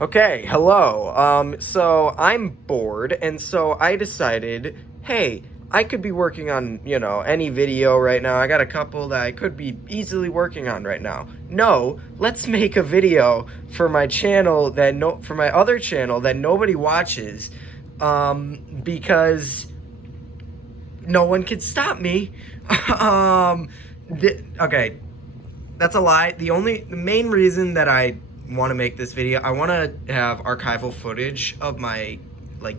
Okay, hello. So I'm bored, and so I decided, hey, I could be working on, any video right now. I got a couple that I could be easily working on right now. No, let's make a video for my channel for my other channel that nobody watches, because no one can stop me. um, okay, that's a lie. The main reason that I want to make this video, I want to have archival footage of my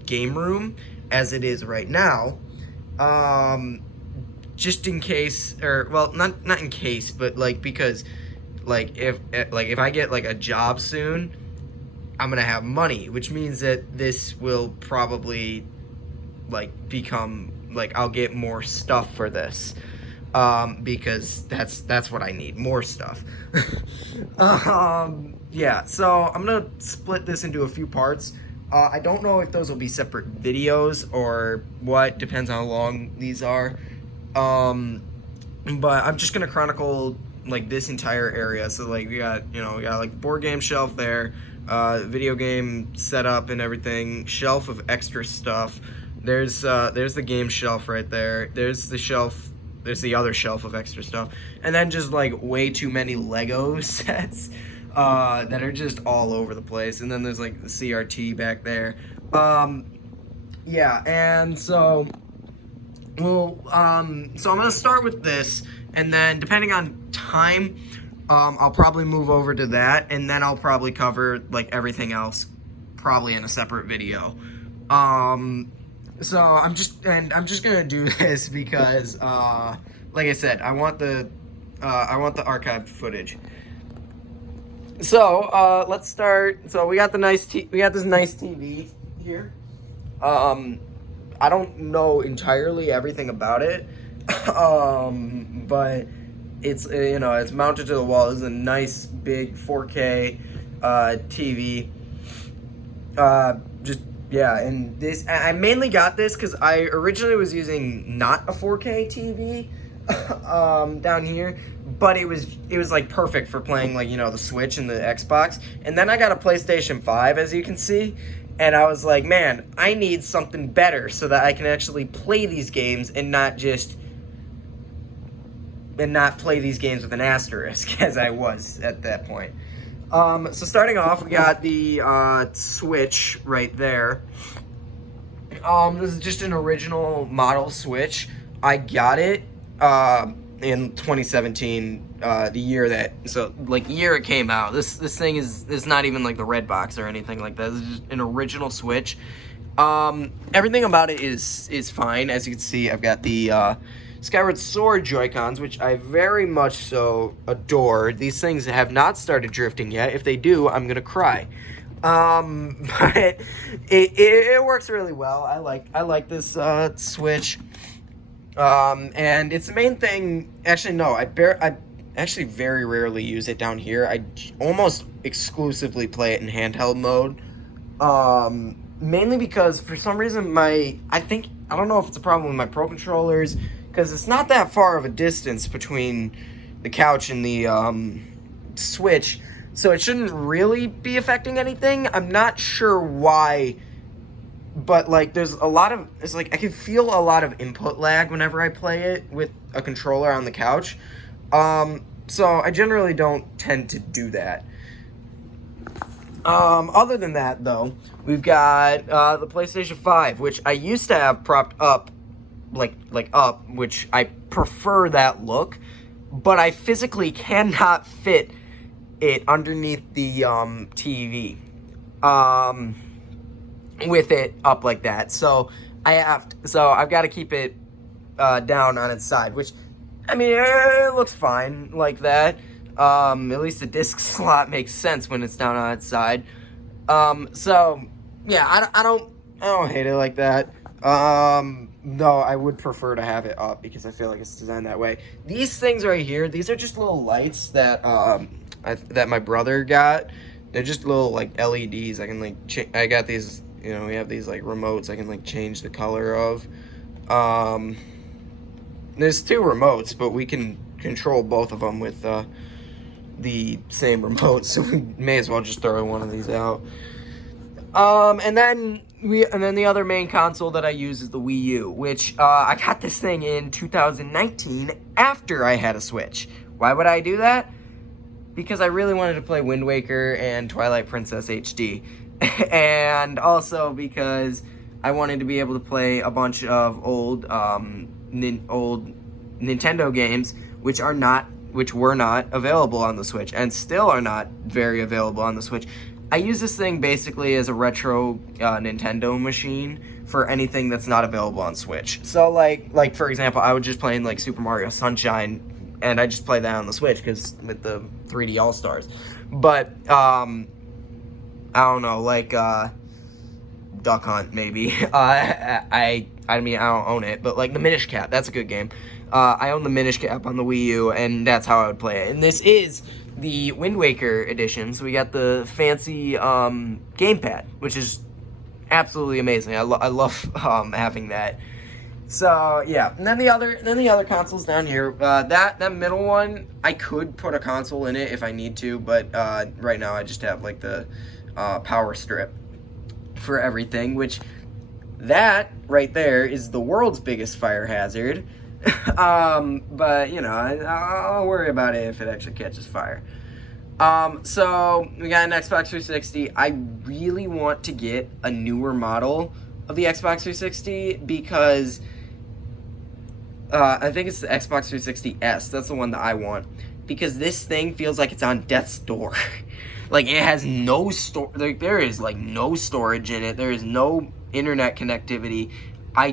game room as it is right now, just in case, or well, not in case, but because if I get a job soon, I'm gonna have money, which means that this will probably become I'll get more stuff for this, because that's what I need, more stuff. Yeah, so I'm gonna split this into a few parts. I don't know if those will be separate videos or what, depends on how long these are. But I'm just gonna chronicle this entire area. So we got board game shelf there, video game setup and everything, shelf of extra stuff. There's the game shelf right there. There's the other shelf of extra stuff, and then just way too many Lego sets that are just all over the place. And then there's the CRT back there. Yeah, and so so I'm gonna start with this, and then depending on time, I'll probably move over to that, and then I'll probably cover everything else probably in a separate video. So I'm just gonna do this because, like I said, I want the archived footage. So let's start. So we got this nice TV here. I don't know entirely everything about it, but it's it's mounted to the wall. This is a nice big 4K TV. Yeah, and I mainly got this because I originally was using not a 4K TV down here, but it was perfect for playing the Switch and the Xbox. And then I got a PlayStation 5, as you can see, and I was like, man, I need something better so that I can actually play these games and not play these games with an asterisk as I was at that point. So starting off, we got the Switch right there. This is just an original model Switch. I got it in 2017, the year it came out. This thing is not even the red box or anything like that. This is just an original Switch. Everything about it is fine. As you can see, I've got the Skyward Sword Joy-Cons, which I very much so adore. These things have not started drifting yet. If they do, I'm gonna cry. But it works really well. I like this Switch. And its the main thing. Actually, no, I actually very rarely use it down here. I almost exclusively play it in handheld mode. Mainly because for some reason I don't know if it's a problem with my Pro Controllers, because it's not that far of a distance between the couch and the Switch, so it shouldn't really be affecting anything. I'm not sure why, but there's a lot of, I can feel a lot of input lag whenever I play it with a controller on the couch. So I generally don't tend to do that. Other than that, though, we've got the PlayStation 5, which I used to have propped up up, which I prefer that look, but I physically cannot fit it underneath the TV with it up like that. So I've got to keep it down on its side, which I mean, it looks fine like that. At least the disc slot makes sense when it's down on its side. So yeah, I don't hate it like that. No, I would prefer to have it up because I feel like it's designed that way. These things right here, these are just little lights that that my brother got. They're just little LEDs. I can I got these, we have these remotes I can change the color of. There's two remotes, but we can control both of them with the same remote, so we may as well just throw one of these out. And then the other main console that I use is the Wii U, which I got this thing in 2019 after I had a Switch. Why would I do that? Because I really wanted to play Wind Waker and Twilight Princess HD. And also because I wanted to be able to play a bunch of old Nintendo games which were not available on the Switch and still are not very available on the Switch. I use this thing basically as a retro Nintendo machine for anything that's not available on Switch. So like for example, I was just playing like Super Mario Sunshine, and I just play that on the Switch because with the 3D All Stars. But I don't know, like Duck Hunt maybe. I mean I don't own it, but like the Minish Cap, that's a good game. I own the Minish Cap on the Wii U, and that's how I would play it. And this is the Wind Waker edition, so we got the fancy gamepad, which is absolutely amazing. I love having that. So yeah, and then the other consoles down here. That middle one, I could put a console in it if I need to, but right now I just have like the power strip for everything. Which that right there is the world's biggest fire hazard. But you know, I'll worry about it if it actually catches fire. So we got an Xbox 360. I really want to get a newer model of the Xbox 360 because I think it's the Xbox 360S. That's the one that I want, because this thing feels like it's on death's door. Like it has no like there is like no storage in it. There is no internet connectivity. I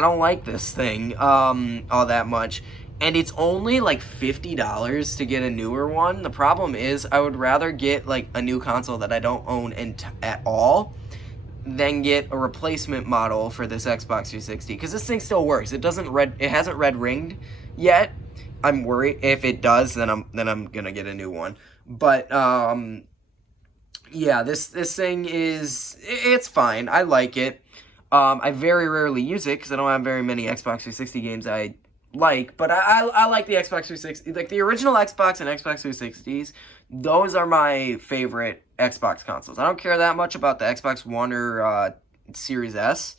don't like this thing all that much. And it's only like $50 to get a newer one. The problem is I would rather get like a new console that I don't own at all than get a replacement model for this Xbox 360, because this thing still works. It hasn't red ringed yet. I'm worried if it does, then I'm gonna get a new one. But yeah, this thing it's fine. I like it. I very rarely use it because I don't have very many Xbox 360 games I like, but I like the Xbox 360. Like the original Xbox and Xbox 360s, those are my favorite Xbox consoles. I don't care that much about the Xbox One or Series S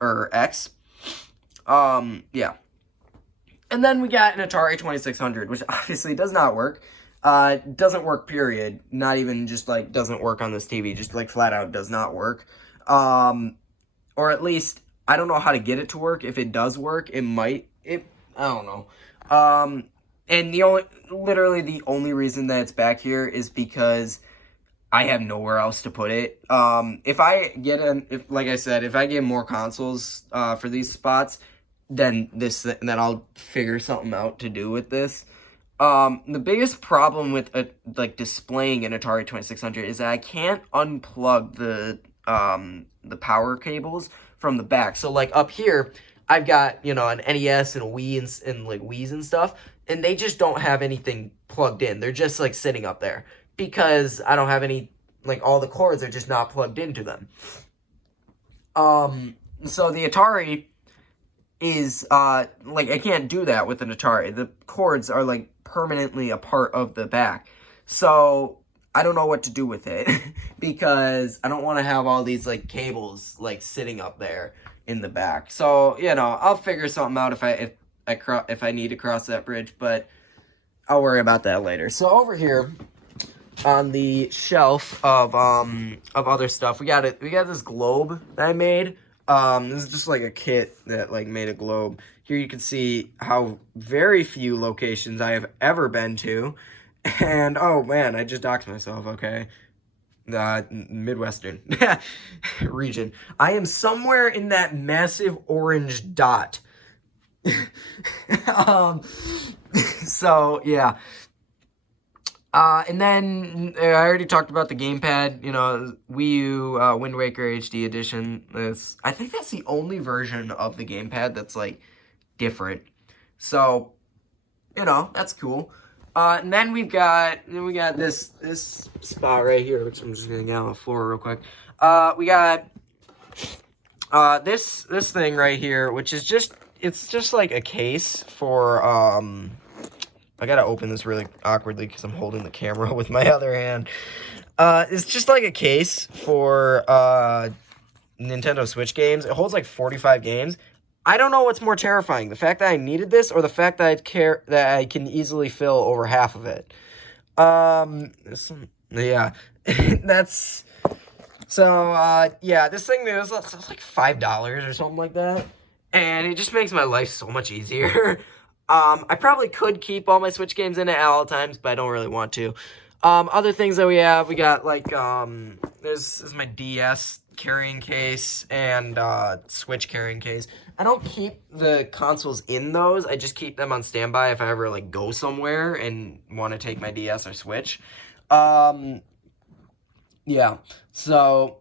or X. Yeah. And then we got an Atari 2600, which obviously does not work. Doesn't work, period. Not even just like doesn't work on this TV, just like flat out does not work. Or at least I don't know how to get it to work. If it does work, I don't know. And literally the only reason that it's back here is because I have nowhere else to put it. If I get more consoles for these spots, then I'll figure something out to do with this. The biggest problem with displaying an Atari 2600 is that I can't unplug the power cables from the back. So like up here, I've got, an NES and a Wii and like Wii's and stuff, and they just don't have anything plugged in. They're just like sitting up there because I don't have any, like all the cords are just not plugged into them. So the Atari is, I can't do that with an Atari. The cords are like permanently a part of the back. So I don't know what to do with it because I don't want to have all these like cables like sitting up there in the back. So, I'll figure something out if I need to cross that bridge, but I'll worry about that later. So over here on the shelf of other stuff, we got this globe that I made. This is just like a kit that like made a globe. Here you can see how very few locations I have ever been to. And oh man, I just doxed myself, okay. Midwestern region. I am somewhere in that massive orange dot. So yeah. And then I already talked about the gamepad, Wii U Wind Waker HD edition. I think that's the only version of the gamepad that's like different. So, that's cool. And then we got this spot right here, which I'm just gonna get on the floor real quick. We got this thing right here, which is just like a case for I gotta open this really awkwardly because I'm holding the camera with my other hand. It's just like a case for Nintendo Switch games. It holds like 45 games. I don't know what's more terrifying, the fact that I needed this or the fact that I can easily fill over half of it. Yeah, that's, so, yeah, this thing was like $5 or something like that, and it just makes my life so much easier. I probably could keep all my Switch games in it at all times, but I don't really want to. Other things that we got, like, this is my DS carrying case and, Switch carrying case. I don't keep the consoles in those, I just keep them on standby if I ever, like, go somewhere and want to take my DS or Switch. Yeah, so,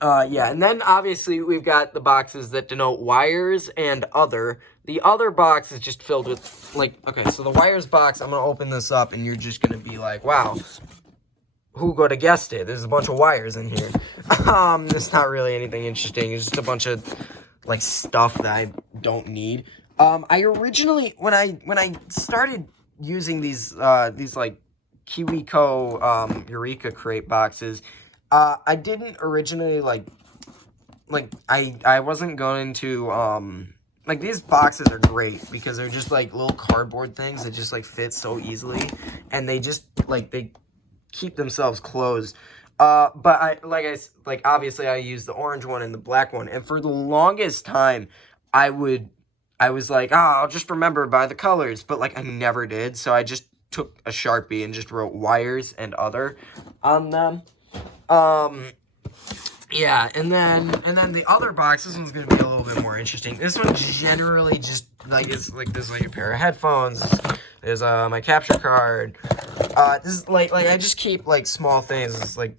yeah, and then obviously we've got the boxes that denote wires and other. The other box is just filled with, like, okay, so the wires box, I'm going to open this up and you're just going to be like, wow, who could have guessed it? There's a bunch of wires in here. It's not really anything interesting. It's just a bunch of, like, stuff that I don't need. I originally, when I started using these like, KiwiCo, Eureka Crate boxes, I didn't originally, like, I wasn't going to, like, these boxes are great because they're just, like, little cardboard things that just, like, fit so easily, and they just, like, they keep themselves closed. But obviously I used the orange one and the black one, and for the longest time, I was like, I'll just remember by the colors, but, like, I never did, so I just took a Sharpie and just wrote wires and other on them. Yeah, and then the other box, this one's gonna be a little bit more interesting. This one generally just, like, it's like, there's like a pair of headphones, there's my capture card, this is like I just keep, like, small things. It's like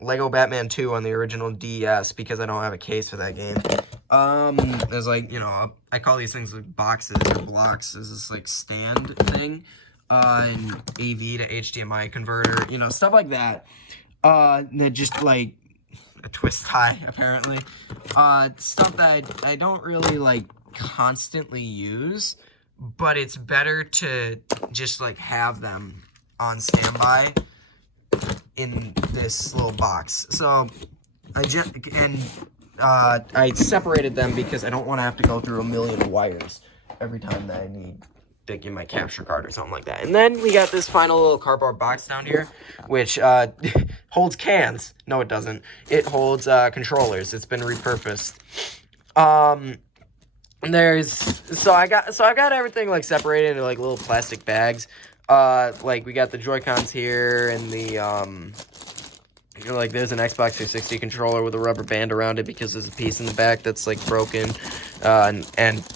Lego Batman 2 on the original DS because I don't have a case for that game. There's, like, you know, I call these things, like, boxes or blocks. There's this, like, stand thing, and AV to HDMI converter, you know, stuff like that. That just, like, a twist tie, apparently. Stuff that I don't really, like, constantly use, but it's better to just, like, have them on standby in this little box. So, I separated them because I don't want to have to go through a million wires every time that I need to get my capture card or something like that. And then we got this final little cardboard box down here, which holds cans. No, it doesn't. It holds controllers. It's been repurposed. I've got everything, like, separated into, like, little plastic bags. Like, we got the Joy-Cons here, and the you know, like, there's an Xbox 360 controller with a rubber band around it because there's a piece in the back that's, like, broken. And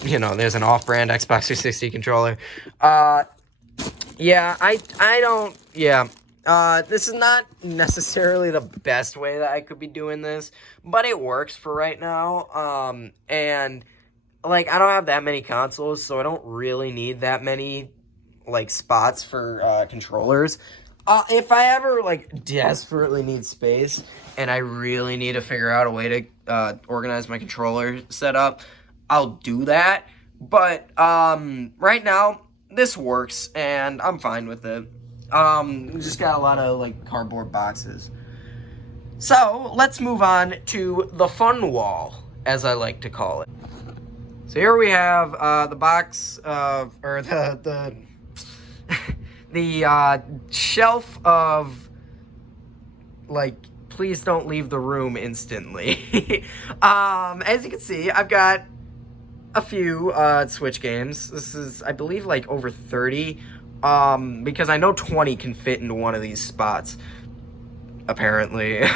you know, there's an off-brand Xbox 360 controller. Yeah, I don't, yeah. This is not necessarily the best way that I could be doing this, but it works for right now. And, like, I don't have that many consoles, so I don't really need that many, like, spots for, controllers. If I ever, like, desperately need space and I really need to figure out a way to organize my controller setup, I'll do that. But right now, this works and I'm fine with it. We just got a lot of, like, cardboard boxes. So let's move on to the fun wall, as I like to call it. So here we have the box of, or the the shelf of, like, please don't leave the room instantly. As you can see, I've got a few Switch games. This is, I believe, like, over 30, because I know 20 can fit into one of these spots, apparently.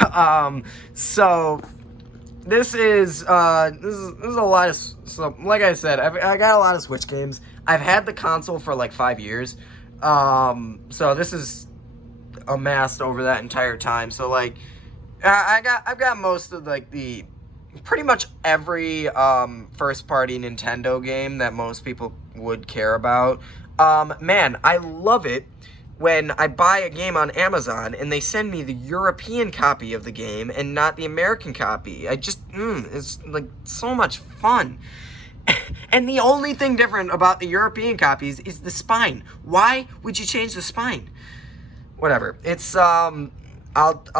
So this is a lot of, so like I said, I got a lot of Switch games. I've had the console for like 5 years. So this is amassed over that entire time. So, like, I've got most of, like, the pretty much every first party Nintendo game that most people would care about. Man, I love it when I buy a game on Amazon and they send me the European copy of the game and not the American copy. I just, it's, like, so much fun. And the only thing different about the European copies is the spine. Why would you change the spine? Whatever. It's I'll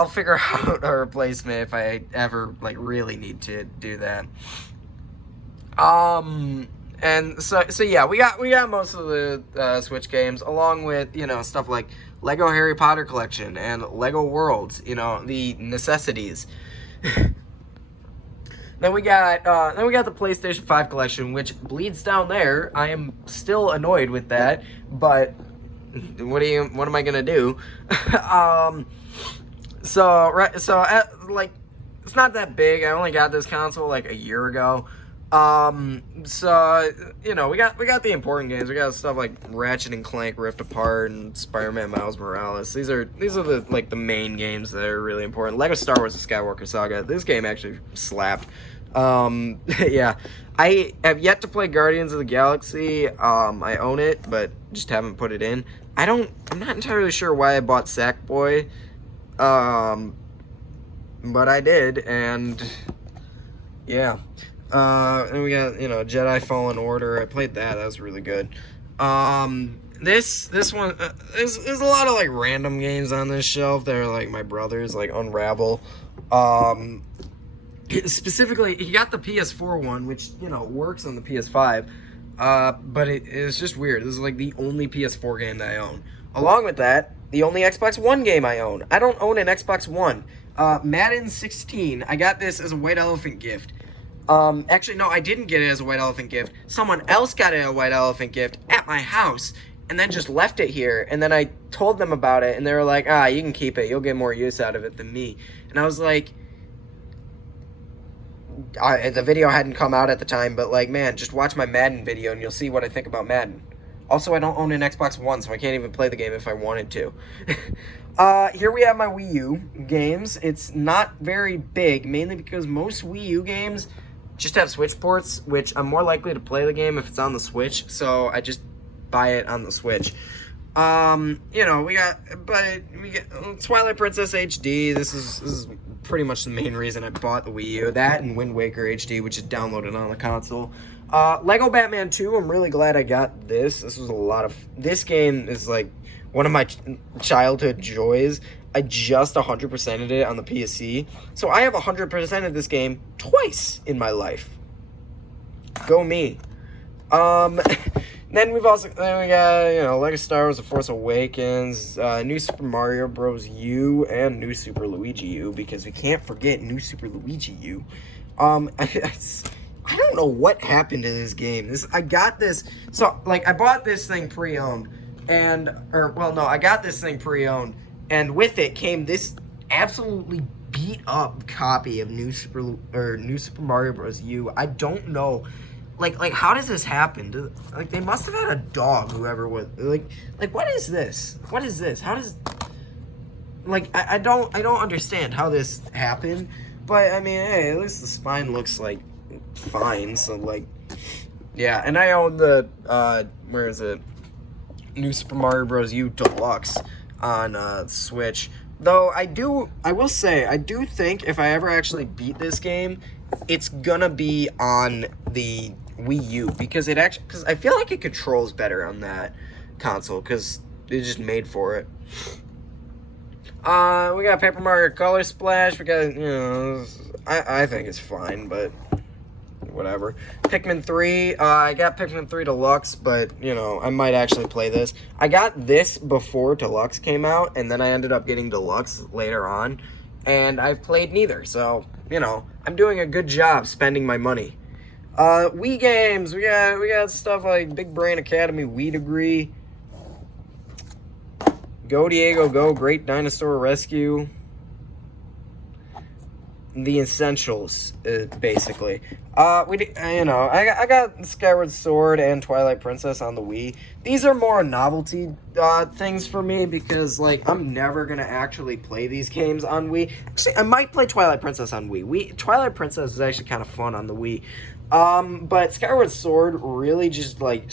figure out a replacement if I ever like really need to do that. And so yeah, we got most of the Switch games, along with, you know, stuff like Lego Harry Potter collection and Lego Worlds, you know, the necessities. Then we got the PlayStation 5 collection, which bleeds down there. I am still annoyed with that, but what am I gonna do? Like, it's not that big. I only got this console like a year ago. So, you know, we got the important games. We got stuff like Ratchet and Clank Rift Apart and Spider-Man Miles Morales. These are the like the main games that are really important. Lego Star Wars: The Skywalker Saga. This game actually slapped. Yeah. I have yet to play Guardians of the Galaxy. I own it, but just haven't put it in. I'm not entirely sure why I bought Sackboy. But I did, and yeah. And we got, you know, Jedi Fallen Order. I played that. That was really good. This one, there's a lot of like random games on this shelf that are like my brother's, like Unravel. Specifically, he got the PS4 one, which, you know, works on the PS5. But it's just weird. This is like the only PS4 game that I own. Along with that, the only Xbox One game I own. I don't own an Xbox One. Madden 16. I got this as a White Elephant gift. Actually, no, I didn't get it as a White Elephant gift. Someone else got it as a White Elephant gift at my house, and then just left it here. And then I told them about it, and they were like, you can keep it. You'll get more use out of it than me. And I was like, the video hadn't come out at the time, but like, man, just watch my Madden video, and you'll see what I think about Madden. Also, I don't own an Xbox One, so I can't even play the game if I wanted to. Here we have my Wii U games. It's not very big, mainly because most Wii U games just have Switch ports, which I'm more likely to play the game if it's on the Switch, so I just buy it on the Switch. You know, we got Twilight Princess HD. This is pretty much the main reason I bought the Wii U. That and Wind Waker HD, which is downloaded on the console. Lego Batman 2, I'm really glad I got this. This game is like one of my childhood joys. I just 100%ed it on the PSC. So I have 100% of this game twice in my life. Go me. Then we got, you know, Lego Star Wars: The Force Awakens, New Super Mario Bros. U, and New Super Luigi U, because we can't forget New Super Luigi U. I don't know what happened to this game. I got this, so, like, I bought this thing pre-owned, I got this thing pre-owned, and with it came this absolutely beat-up copy of New Super Mario Bros. U. I don't know, like, how does this happen? Like, they must have had a dog, whoever was, like, what is this? What is this? How does, like, I don't understand how this happened, but, I mean, hey, at least the spine looks, like, fine, so, like, yeah. And I own the where is it, New Super Mario Bros. U Deluxe on Switch, though. I will say, I do think if I ever actually beat this game, it's gonna be on the Wii U, because I feel like it controls better on that console, because it's just made for it. We got Paper Mario Color Splash. We got, you know, I think it's fine, but whatever. Pikmin 3, I got Pikmin 3 Deluxe, but, you know, I might actually play this. I got this before Deluxe came out, and then I ended up getting Deluxe later on, and I've played neither, so, you know, I'm doing a good job spending my money. Wii games, we got stuff like Big Brain Academy, Wii Degree, Go Diego Go, Great Dinosaur Rescue, the essentials, basically. I got Skyward Sword and Twilight Princess on the Wii. These are more novelty things for me, because, like, I'm never gonna actually play these games on Wii. Actually, I might play Twilight Princess on Wii. Twilight Princess is actually kind of fun on the Wii. But Skyward Sword really just, like,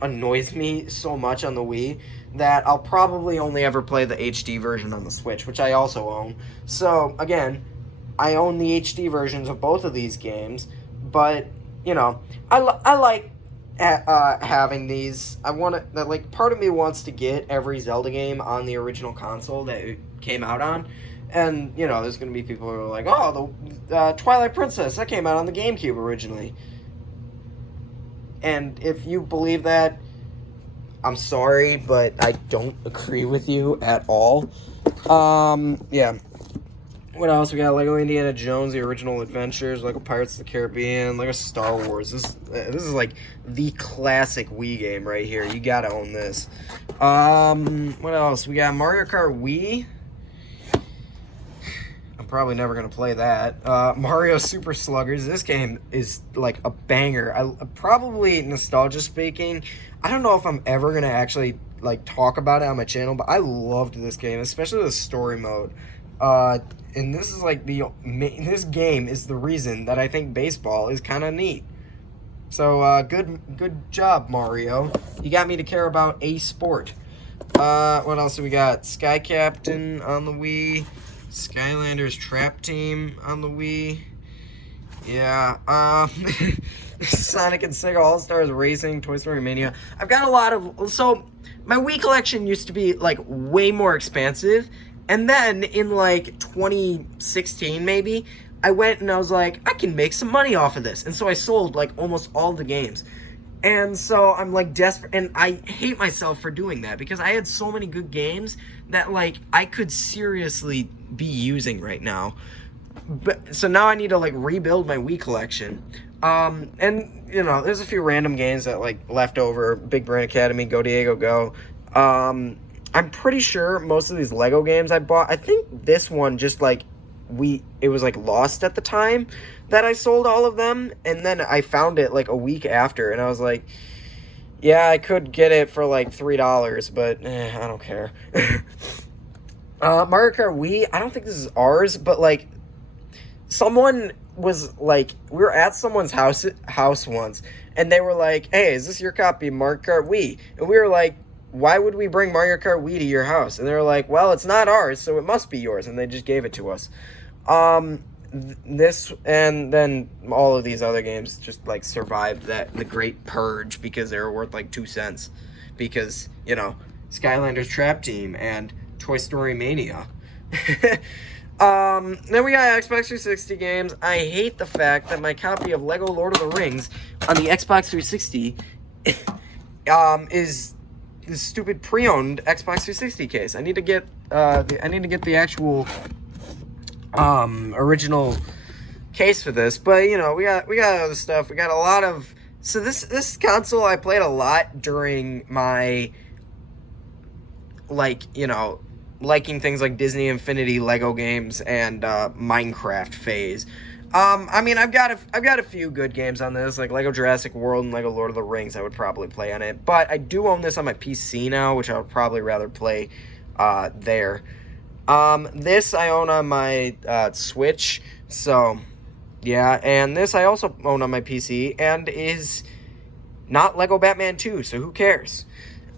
annoys me so much on the Wii that I'll probably only ever play the HD version on the Switch, which I also own. So, again, I own the HD versions of both of these games, but you know, I like having these. I want to, like, part of me wants to get every Zelda game on the original console that it came out on. And, you know, there's going to be people who are like, oh, the Twilight Princess, that came out on the GameCube originally. And if you believe that, I'm sorry, but I don't agree with you at all. Yeah. What else? We got Lego Indiana Jones, The Original Adventures, Lego Pirates of the Caribbean, Lego Star Wars. This is like the classic Wii game right here. You gotta own this. What else? We got Mario Kart Wii. I'm probably never gonna play that. Mario Super Sluggers. This game is like a banger. Probably nostalgia speaking, I don't know if I'm ever gonna actually like talk about it on my channel, but I loved this game, especially the story mode. And this is like this game is the reason that I think baseball is kind of neat. So good job, Mario. You got me to care about a sport. What else do we got? Sky Captain on the Wii. Skylanders Trap Team on the Wii. Yeah. Sonic and Sega All-Stars Racing, Toy Story Mania. I've got a lot of... So, my Wii collection used to be, like, way more expansive. And then, in, like, 2016, maybe, I went and I was like, I can make some money off of this. And so I sold, like, almost all the games. And so I'm, like, desperate. And I hate myself for doing that. Because I had so many good games that, like, I could seriously be using right now. But so now I need to, like, rebuild my Wii collection. And, you know, there's a few random games that, like, left over. Big Brain Academy, Go Diego Go. I'm pretty sure most of these Lego games I bought, I think this one just, like, it was, like, lost at the time that I sold all of them. And then I found it, like, a week after. And I was like, yeah, I could get it for, like, $3, but I don't care. Mario Kart Wii, I don't think this is ours, but, like, someone was like, we were at someone's house once, and they were like, hey, is this your copy of Mario Kart Wii? And we were like, why would we bring Mario Kart Wii to your house? And they were like, well, it's not ours, so it must be yours. And they just gave it to us. This, and then all of these other games just, like, survived the Great Purge because they were worth, like, 2 cents. Because, you know, Skylanders Trap Team and Toy Story Mania. Then we got Xbox 360 games. I hate the fact that my copy of Lego Lord of the Rings on the Xbox 360 is this stupid pre-owned Xbox 360 case. I need to get the actual original case for this. But you know, we got other stuff. We got a lot of this console I played a lot during my, like, you know, liking things like Disney Infinity, Lego games, and Minecraft phase. I mean, I've got a few good games on this, like Lego Jurassic World and Lego Lord of the Rings. I would probably play on it, but I do own this on my PC now, which I would probably rather play there. This I own on my Switch, so yeah, and this I also own on my PC, and is not Lego Batman 2, so who cares?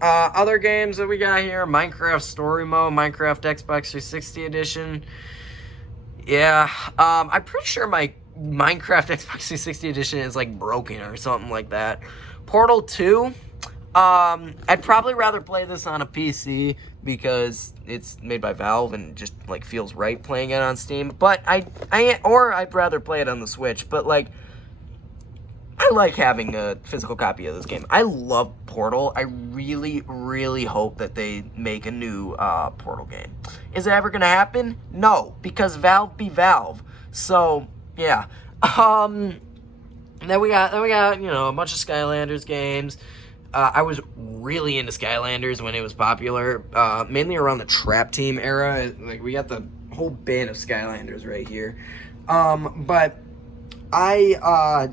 Other games that we got here, Minecraft Story Mode, Minecraft Xbox 360 Edition. Yeah, I'm pretty sure my Minecraft Xbox 360 Edition is, like, broken or something like that. Portal 2, I'd probably rather play this on a PC because it's made by Valve and just, like, feels right playing it on Steam. But I'd rather play it on the Switch, but, like, I like having a physical copy of this game. I love Portal. I really, really hope that they make a new Portal game. Is it ever going to happen? No, because Valve be Valve. So, yeah. Then we got, you know, a bunch of Skylanders games. I was really into Skylanders when it was popular, mainly around the Trap Team era. Like, we got the whole bin of Skylanders right here. But I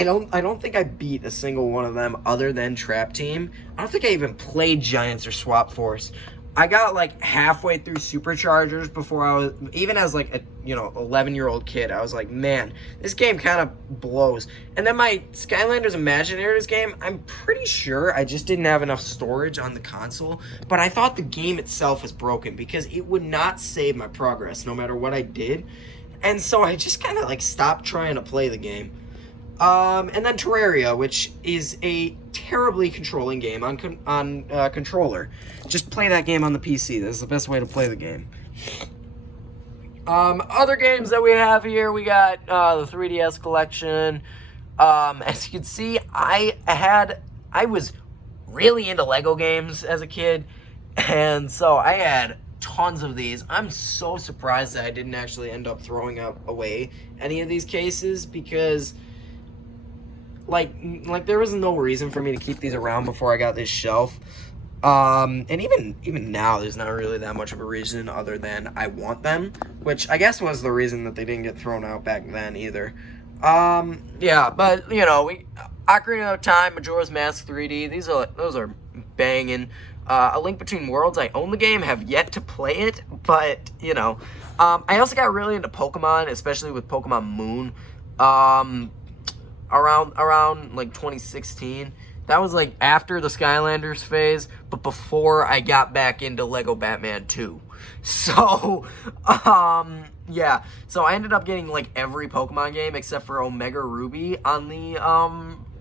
don't think I beat a single one of them other than Trap Team. I don't think I even played Giants or Swap Force. I got, like, halfway through Superchargers before I was, even as, like, a, you know, 11-year-old kid, I was like, man, this game kind of blows. And then my Skylanders Imagineers game, I'm pretty sure I just didn't have enough storage on the console, but I thought the game itself was broken because it would not save my progress no matter what I did. And so I just kind of, like, stopped trying to play the game. And then Terraria, which is a terribly controlling game on controller. Just play that game on the PC. That's the best way to play the game. Other games that we have here, we got the 3DS collection. As you can see, I was really into Lego games as a kid, and so I had tons of these. I'm so surprised that I didn't actually end up throwing away any of these cases, because like there was no reason for me to keep these around before I got this shelf. And even now, there's not really that much of a reason other than I want them, which I guess was the reason that they didn't get thrown out back then either. Yeah, but you know, Ocarina of Time, Majora's Mask 3D, those are banging. A Link Between Worlds, I own the game, have yet to play it, but you know, I also got really into Pokemon, especially with Pokemon Moon, around like 2016. That was like after the Skylanders phase, but before I got back into Lego Batman 2. So, yeah. So I ended up getting like every Pokemon game except for Omega Ruby on the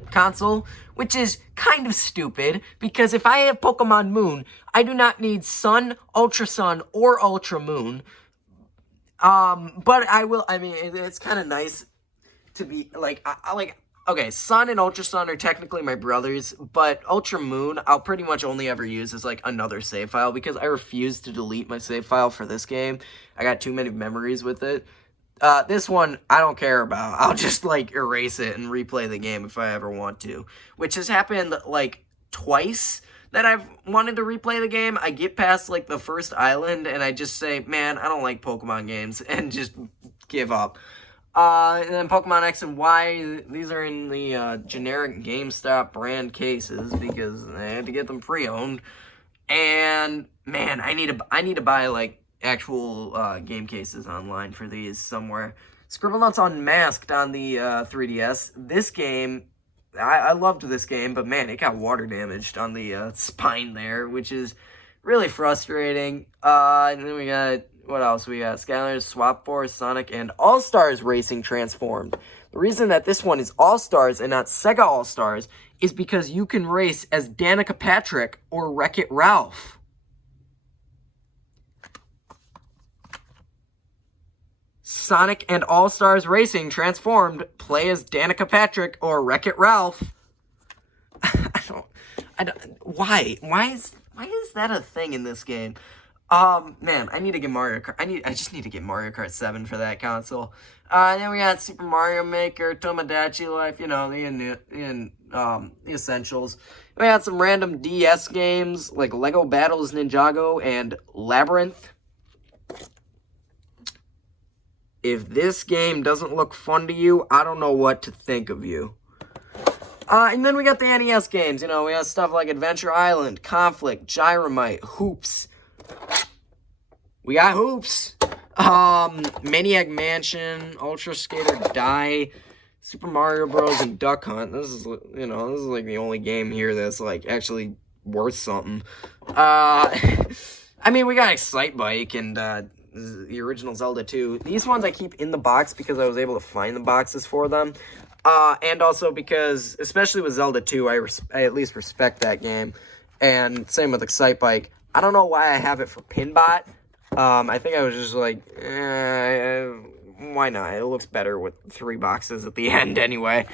console, which is kind of stupid, because if I have Pokemon Moon, I do not need Sun, Ultra Sun, or Ultra Moon. But I mean, it's kind of nice to be like, okay, Sun and Ultra Sun are technically my brothers, but Ultra Moon I'll pretty much only ever use as like another save file, because I refuse to delete my save file for this game. I got too many memories with it. This one I don't care about. I'll just like erase it and replay the game if I ever want to, which has happened like twice that I've wanted to replay the game. I get past like the first island and I just say, man, I don't like Pokemon games, and just give up. And then Pokemon X and Y, these are in the generic GameStop brand cases because I had to get them pre-owned. And man, I need to buy like actual game cases online for these somewhere. Scribblenauts Unmasked on the 3DS. This game, I loved this game, but man, it got water damaged on the spine there, which is really frustrating. And then we got, what else? We got Skylanders, Swap Force, Sonic, and All-Stars Racing Transformed. The reason that this one is All-Stars and not Sega All-Stars is because you can race as Danica Patrick or Wreck-It Ralph. Sonic and All-Stars Racing Transformed, play as Danica Patrick or Wreck-It Ralph. I don't, why is that a thing in this game? Man, I need to get Mario Kart. I just need to get Mario Kart 7 for that console. And then we got Super Mario Maker, Tomodachi Life, you know, the essentials. We got some random DS games like Lego Battles Ninjago and Labyrinth. If this game doesn't look fun to you, I don't know what to think of you. And then we got the NES games. You know, we got stuff like Adventure Island, Conflict, Gyromite, Hoops. We got Hoops. Maniac Mansion, Ultra Skater Die, Super Mario Bros. And Duck Hunt. This is, you know, this is like the only game here that's like actually worth something. I mean, we got Excite Bike and the original Zelda 2. These ones I keep in the box because I was able to find the boxes for them. And also because, especially with Zelda 2, I at least respect that game. And same with Excite Bike. I don't know why I have it for Pinbot. I think I was just like, why not? It looks better with 3 boxes at the end anyway.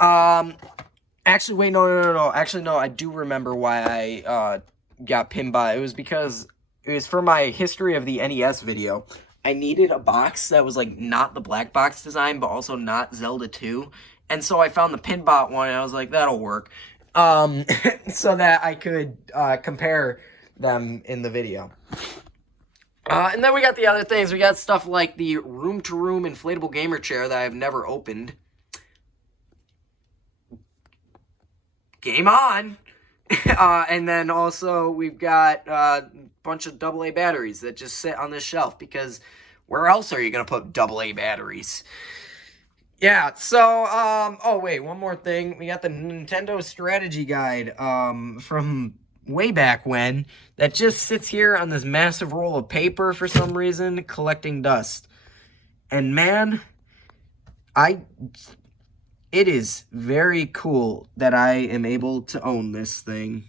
Actually, wait, no. Actually, no, I do remember why I got Pinbot. It was because it was for my History of the NES video. I needed a box that was like not the black box design, but also not Zelda 2. And so I found the Pinbot one, and I was like, that'll work. So that I could compare them in the video. And then we got the other things. We got stuff like the room-to-room inflatable gamer chair that I've never opened. Game on! And then also we've got a bunch of AA batteries that just sit on this shelf, because where else are you going to put AA batteries? Yeah, so, oh wait, one more thing. We got the Nintendo Strategy Guide from way back when that just sits here on this massive roll of paper for some reason, collecting dust. And man, it is very cool that I am able to own this thing.